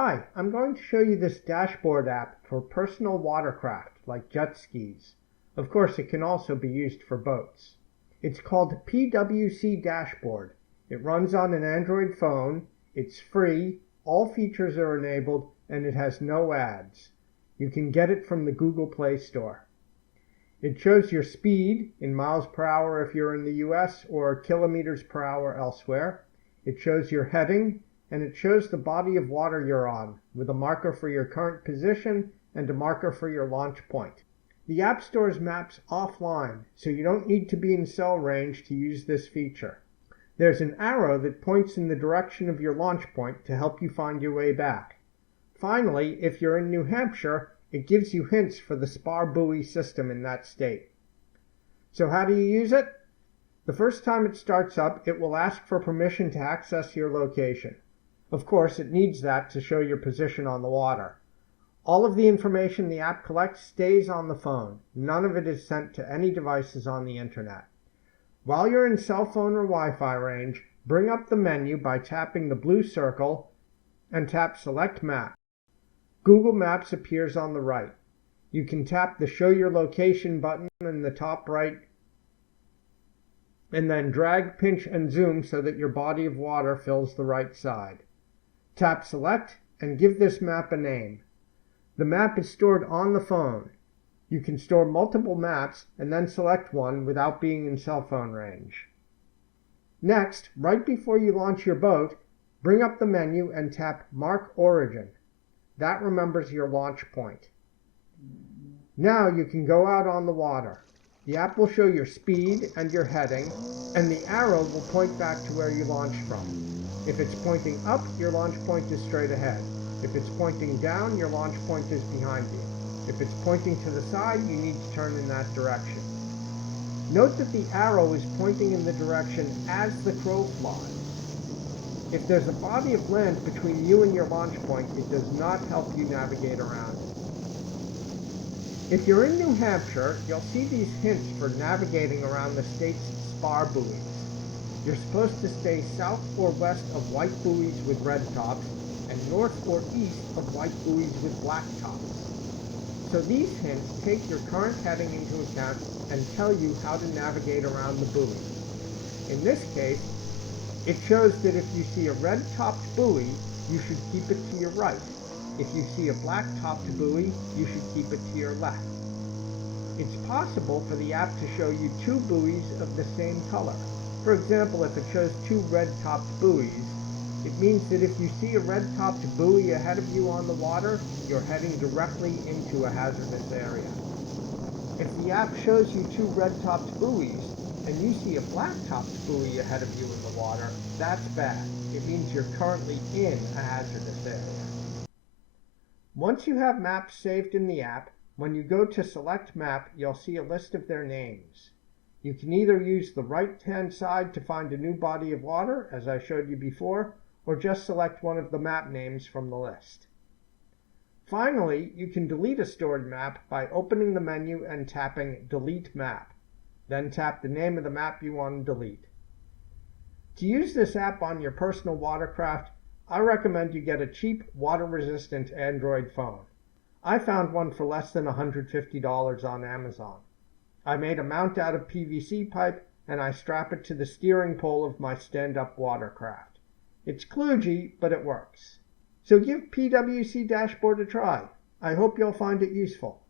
Hi, I'm going to show you this dashboard app for personal watercraft like jet skis. Of course, it can also be used for boats. It's called PWC Dashboard. It runs on an Android phone, it's free, all features are enabled, and it has no ads. You can get it from the Google Play Store. It shows your speed in miles per hour if you're in the US or kilometers per hour elsewhere. It shows your heading, and it shows the body of water you're on with a marker for your current position and a marker for your launch point. The app stores maps offline, so you don't need to be in cell range to use this feature. There's an arrow that points in the direction of your launch point to help you find your way back. Finally, if you're in New Hampshire, it gives you hints for the spar buoy system in that state. So how do you use it? The first time it starts up, it will ask for permission to access your location. Of course, it needs that to show your position on the water. All of the information the app collects stays on the phone. None of it is sent to any devices on the internet. While you're in cell phone or Wi-Fi range, bring up the menu by tapping the blue circle and tap Select Map. Google Maps appears on the right. You can tap the Show Your Location button in the top right and then drag, pinch, and zoom so that your body of water fills the right side. Tap Select and give this map a name. The map is stored on the phone. You can store multiple maps and then select one without being in cell phone range. Next, right before you launch your boat, bring up the menu and tap Mark Origin. That remembers your launch point. Now you can go out on the water. The app will show your speed and your heading, and the arrow will point back to where you launched from. If it's pointing up, your launch point is straight ahead. If it's pointing down, your launch point is behind you. If it's pointing to the side, you need to turn in that direction. Note that the arrow is pointing in the direction as the crow flies. If there's a body of land between you and your launch point, it does not help you navigate around it. If you're in New Hampshire, you'll see these hints for navigating around the state's spar buoys. You're supposed to stay south or west of white buoys with red tops and north or east of white buoys with black tops. So these hints take your current heading into account and tell you how to navigate around the buoy. In this case, it shows that if you see a red-topped buoy, you should keep it to your right. If you see a black-topped buoy, you should keep it to your left. It's possible for the app to show you two buoys of the same color. For example, if it shows two red-topped buoys, it means that if you see a red-topped buoy ahead of you on the water, you're heading directly into a hazardous area. If the app shows you two red-topped buoys, and you see a black-topped buoy ahead of you in the water, that's bad. It means you're currently in a hazardous area. Once you have maps saved in the app, when you go to Select Map, you'll see a list of their names. You can either use the right-hand side to find a new body of water, as I showed you before, or just select one of the map names from the list. Finally, you can delete a stored map by opening the menu and tapping Delete Map. Then tap the name of the map you want to delete. To use this app on your personal watercraft, I recommend you get a cheap, water-resistant Android phone. I found one for less than $150 on Amazon. I made a mount out of PVC pipe and I strap it to the steering pole of my stand-up watercraft. It's kludgy, but it works. So give PWC Dashboard a try. I hope you'll find it useful.